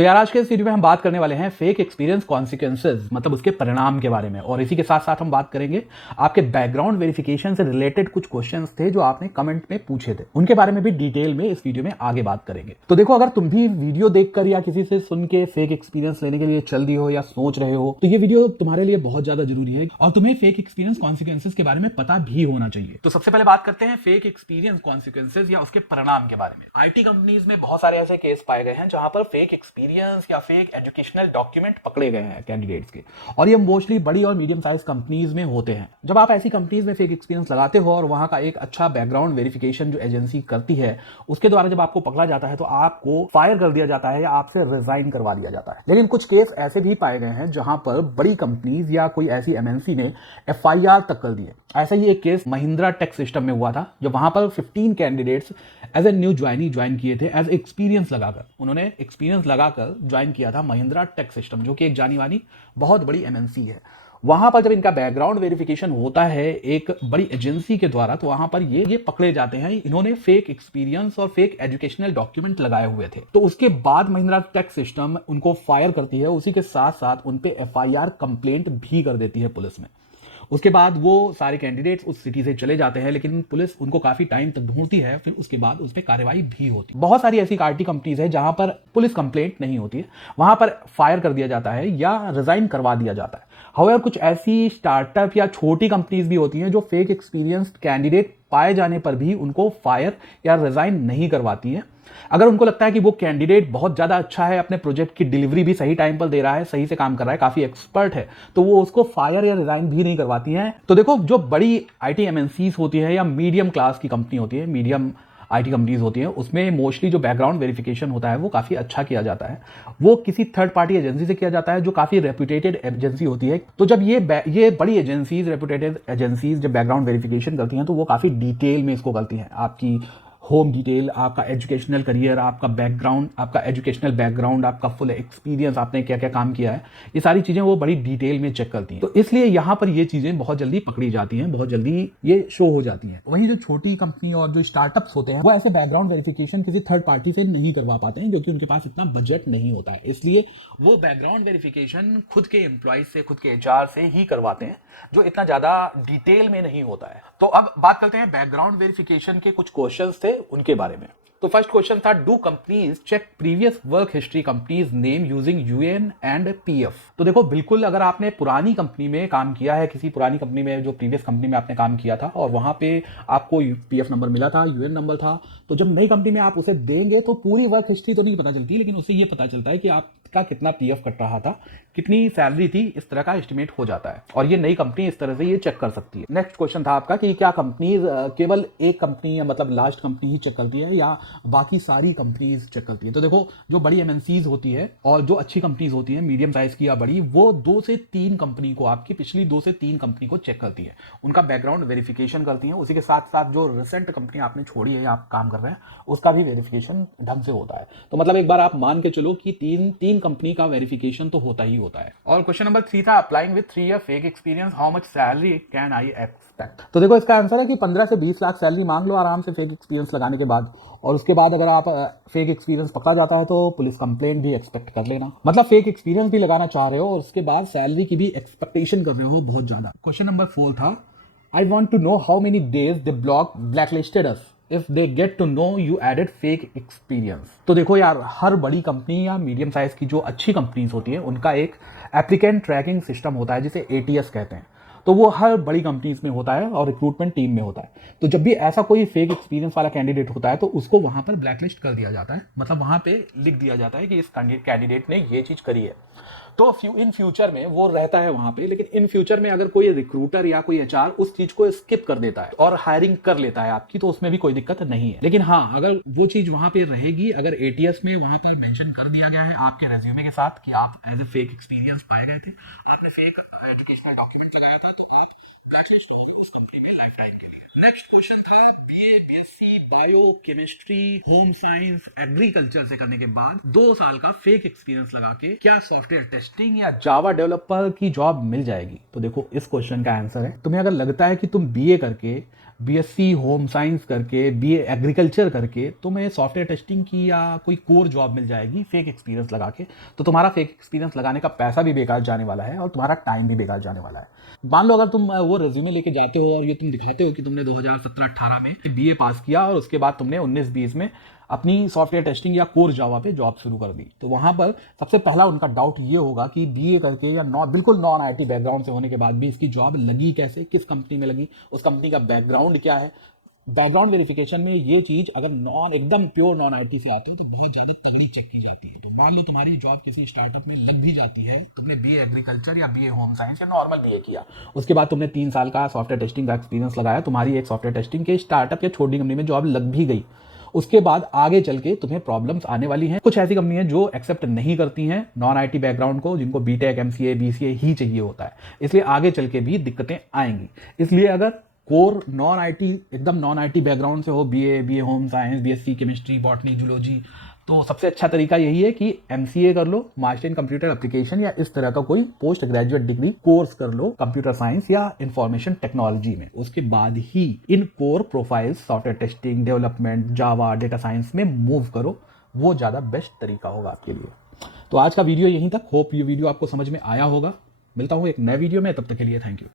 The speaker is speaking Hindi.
तो यार आज के इस वीडियो में हम बात करने वाले हैं फेक एक्सपीरियंस कॉन्सिक्वेंसेज, मतलब उसके परिणाम के बारे में। और इसी के साथ साथ हम बात करेंगे आपके बैकग्राउंड वेरिफिकेशन से रिलेटेड कुछ क्वेश्चंस थे जो आपने कमेंट में पूछे थे, उनके बारे में भी डिटेल में इस वीडियो में आगे बात करेंगे। तो देखो, अगर तुम भी वीडियो देखकर या किसी से सुन के फेक एक्सपीरियंस लेने के लिए चल रही हो या सोच रहे हो, तो ये वीडियो तुम्हारे लिए बहुत ज्यादा जरूरी है और तुम्हें फेक एक्सपीरियंस कॉन्सिक्वेंसेज के बारे में पता भी होना चाहिए। तो सबसे पहले बात करते हैं फेक एक्सपीरियंस कॉन्सिक्वेंसेज या उसके परिणाम के बारे में। आईटी कंपनीज में बहुत सारे ऐसे केस पाए गए हैं जहां पर फेक एक्सपीरियंस या फेक एजुकेशनल डॉक्यूमेंट पकड़े गए हैं कैंडिडेट्स के, और ये मोस्टली बड़ी और मीडियम साइज कंपनीज में होते हैं। जब आप ऐसी कंपनीज में फेक एक्सपीरियंस लगाते हो और वहां का एक अच्छा बैकग्राउंड वेरिफिकेशन जो एजेंसी करती है उसके द्वारा जब आपको पकड़ा जाता है तो आपको फायर कर दिया जाता है या आपसे रिजाइन करवा दिया जाता है। लेकिन कुछ केस ऐसे भी पाए गए हैं जहां पर बड़ी कंपनीज या कोई ऐसी एमएनसी ने एफआईआर तक कर दिए। ऐसा ही एक केस महिंद्रा टेक सिस्टम में हुआ था, जब वहां पर 15 candidates as a new join किए थे एज एक्सपीरियंस लगाकर। उन्होंने एक्सपीरियंस लगाकर ज्वाइन किया था महिंद्रा टेक सिस्टम, जो कि एक जानी मानी बहुत बड़ी एमएनसी है। वहां पर जब इनका बैकग्राउंड वेरिफिकेशन होता है एक बड़ी एजेंसी के द्वारा, तो वहां पर ये पकड़े जाते हैं इन्होंने फेक एक्सपीरियंस और फेक एजुकेशनल डॉक्यूमेंट लगाए हुए थे। तो उसके बाद महिंद्रा टेक सिस्टम उनको फायर करती है, उसी के साथ साथ उन पे एफआईआर कंप्लेंट भी कर देती है पुलिस में। उसके बाद वो सारे कैंडिडेट्स उस सिटी से चले जाते हैं, लेकिन पुलिस उनको काफी टाइम तक ढूंढती है, फिर उसके बाद उस पर कार्रवाई भी होती है। बहुत सारी ऐसी आईटी कंपनीज है जहां पर पुलिस कंप्लेंट नहीं होती है, वहां पर फायर कर दिया जाता है या रिजाइन करवा दिया जाता है। हाउएवर कुछ ऐसी स्टार्टअप या छोटी कंपनीज भी होती हैं जो फेक एक्सपीरियंस कैंडिडेट पाए जाने पर भी उनको फायर या रिजाइन नहीं करवाती हैं। अगर उनको लगता है कि वो कैंडिडेट बहुत ज्यादा अच्छा है, अपने प्रोजेक्ट की डिलीवरी भी सही टाइम पर दे रहा है, सही से काम कर रहा है, काफी एक्सपर्ट है, तो वो उसको फायर या रिजाइन भी नहीं करवाती हैं। तो देखो, जो बड़ी आईटी एमएनसीज होती है या मीडियम क्लास की कंपनी होती है, मीडियम आईटी कंपनीज होती हैं, उसमें मोस्टली जो बैकग्राउंड वेरिफिकेशन होता है वो काफ़ी अच्छा किया जाता है। वो किसी थर्ड पार्टी एजेंसी से किया जाता है जो काफ़ी रेपुटेटेड एजेंसी होती है। तो जब ये बड़ी एजेंसीज, रेपुटेटेड एजेंसीज जब बैकग्राउंड वेरिफिकेशन करती हैं तो वो काफ़ी डिटेल में इसको करती हैं। आपकी होम डिटेल, आपका एजुकेशनल करियर, आपका बैकग्राउंड, आपका एजुकेशनल बैकग्राउंड, आपका फुल एक्सपीरियंस, आपने क्या क्या काम किया है, ये सारी चीज़ें वो बड़ी डिटेल में चेक करती हैं। तो इसलिए यहाँ पर ये चीज़ें बहुत जल्दी पकड़ी जाती हैं, बहुत जल्दी ये शो हो जाती हैं। वहीं जो छोटी कंपनी और जो स्टार्टअप्स होते हैं वो ऐसे बैकग्राउंड वेरिफिकेशन किसी थर्ड पार्टी से नहीं करवा पाते हैं, क्योंकि उनके पास इतना बजट नहीं होता है। इसलिए वो बैकग्राउंड वेरिफिकेशन खुद के एम्प्लॉय से, खुद के एचआर से ही करवाते हैं, जो इतना ज़्यादा डिटेल में नहीं होता है। तो अब बात करते हैं बैकग्राउंड वेरिफिकेशन के कुछ क्वेश्चंस थे उनके बारे में। तो फर्स्ट क्वेश्चन था, do companies check previous work history companies name using UN and PF. तो देखो, बिल्कुल, अगर आपने पुरानी कंपनी में काम किया है, किसी पुरानी कंपनी में जो प्रीवियस कंपनी में आपने काम किया था और वहां पे आपको पीएफ नंबर मिला था, यूएन नंबर था, तो जब नई कंपनी में आप उसे देंगे तो पूरी वर्क हिस्ट्री तो नहीं पता चलती, लेकिन उससे ये पता चलता है कि आपका कितना पीएफ कट रहा था, कितनी सैलरी थी, इस तरह का एस्टिमेट हो जाता है। और ये नई कंपनी इस तरह से ये चेक कर सकती है। नेक्स्ट क्वेश्चन था आपका कि क्या कंपनीज केवल एक कंपनी या मतलब लास्ट कंपनी ही चेक करती है या बाकी सारी कंपनीज चेक करती है। तो देखो, जो बड़ी एमएनसीज होती है और जो अच्छी कंपनीज होती है, मीडियम साइज की या बड़ी, वो 2 से 3 कंपनी को, आपकी पिछली 2 से 3 कंपनी को चेक करती है, उनका बैकग्राउंड वेरिफिकेशन करती है। उसी के साथ साथ जो रिसेंट कंपनी आपने छोड़ी है या आप काम कर रहे हैं उसका भी वेरिफिकेशन ढंग से होता है। तो मतलब एक बार आप मान के चलो कि तीन कंपनी का वेरिफिकेशन तो होता ही होता है। और क्वेश्चन नंबर 3 था, applying with 3 year fake experience, how much salary can I expect. तो देखो, इसका आंसर है कि 15 से 20 लाख सैलरी मांग लो आराम से फेक एक्सपीरियंस लगाने के बाद। और उसके बाद अगर आप फेक एक्सपीरियंस पकड़ा जाता है तो पुलिस कंप्लेंट भी एक्सपेक्ट कर लेना। मतलब फेक एक्सपीरियंस भी लगाना चाह रहे हो और उसके बाद सैलरी की भी एक्सपेक्टेशन कर रहे हो बहुत ज्यादा। क्वेश्चन नंबर 4 था, I want to know how many days they blacklisted us if they get to know you added fake experience. तो देखो यार, हर बड़ी कंपनी या मीडियम साइज की जो अच्छी कंपनीज होती है उनका एक एप्लीकेंट ट्रैकिंग सिस्टम होता है जिसे एटीएस कहते हैं। तो वो हर बड़ी कंपनीज में होता है और रिक्रूटमेंट टीम में होता है। तो जब भी ऐसा कोई फेक एक्सपीरियंस वाला कैंडिडेट होता है तो उसको वहां पर ब्लैकलिस्ट कर दिया जाता है, मतलब वहां पे लिख दिया जाता है कि इस कैंडिडेट ने ये चीज करी है। तो इन फ्यूचर में वो रहता है वहां पे, लेकिन इन फ्यूचर में अगर कोई रिक्रूटर या कोई एचआर उस चीज को स्किप कर देता है और हायरिंग कर लेता है आपकी, तो उसमें भी कोई दिक्कत नहीं है। लेकिन हाँ, अगर वो चीज वहां पे रहेगी, अगर एटीएस में वहां पर मेंशन कर दिया गया है आपके रेज्यूमे के साथ कि आप एज ए फेक एक्सपीरियंस पाए गए थे, आपने फेक एजुकेशनल डॉक्यूमेंट लगाया था, तो आप ब्लैकलिस्ट हो उस कंपनी में लाइफ टाइम के लिए। नेक्स्ट क्वेश्चन था, BA, BSc, bio chemistry, home science, agriculture से करने के बाद 2 साल का फेक एक्सपीरियंस लगा के क्या सॉफ्टवेयर टेस्टिंग या जावा डेवलपर की जॉब मिल जाएगी। तो देखो, इस क्वेश्चन का आंसर है, तुम्हें अगर लगता है कि तुम बीए करके बीएससी होम साइंस करके, बीए एग्रीकल्चर करके तुम्हें सॉफ्टवेयर टेस्टिंग की या कोई कोर जॉब मिल जाएगी फेक एक्सपीरियंस लगा के, तो तुम्हारा फेक एक्सपीरियंस लगाने का पैसा भी बेकार जाने वाला है और तुम्हारा टाइम भी बेकार जाने वाला है। मान लो अगर तुम वो रेज्यूमे लेके जाते हो और ये तुम दिखाते हो कि तुमने 2017-18 में बीए पास किया और उसके बाद तुमने 19-20 में अपनी सॉफ्टवेयर टेस्टिंग या कोर जावा पे जॉब शुरू कर दी, तो वहां पर सबसे पहला उनका डाउट ये होगा कि बीए करके या बिल्कुल नॉन आईटी बैकग्राउंड से होने के बाद भी इसकी जॉब लगी कैसे, किस कंपनी में लगी, उस कंपनी का बैकग्राउंड क्या है। बैकग्राउंड वेरिफिकेशन में ये चीज अगर एकदम प्योर नॉन आईटी से आते हो तो बहुत ज्यादा तगड़ी चेक की जाती है। तो मान लो तुम्हारी जॉब किसी स्टार्टअप में लग भी जाती है, तुमने बीए एग्रीकल्चर या बीए होम साइंस या नॉर्मल बीए किया, उसके बाद तुमने 3 साल का सॉफ्टवेयर टेस्टिंग का एक्सपीरियंस लगाया, तुम्हारी एक सॉफ्टवेयर टेस्टिंग के स्टार्टअप या छोटी कंपनी में जॉब लग भी गई, उसके बाद आगे चल के तुम्हें प्रॉब्लम्स आने वाली हैं। कुछ ऐसी कंपनियां जो एक्सेप्ट नहीं करती हैं नॉन आईटी बैकग्राउंड को, जिनको बीटेक एमसीए बीसीए ही चाहिए होता है, इसलिए आगे चल के भी दिक्कतें आएंगी। इसलिए अगर कोर नॉन आईटी एकदम नॉन आईटी बैकग्राउंड से हो, BA home science, BSc chemistry botany zoology, तो सबसे अच्छा तरीका यही है कि एमसीए कर लो, मास्टर इन कंप्यूटर एप्लीकेशन या इस तरह का कोई पोस्ट ग्रेजुएट डिग्री कोर्स कर लो कंप्यूटर साइंस या इंफॉर्मेशन टेक्नोलॉजी में। उसके बाद ही इन core profiles software testing, development, Java, data science में मूव करो, वो ज़्यादा बेस्ट तरीका होगा आपके लिए। तो आज का वीडियो यहीं तक। होप ये वीडियो आपको समझ में आया होगा। मिलता हूँ एक नए वीडियो में, तब तक के लिए थैंक यू।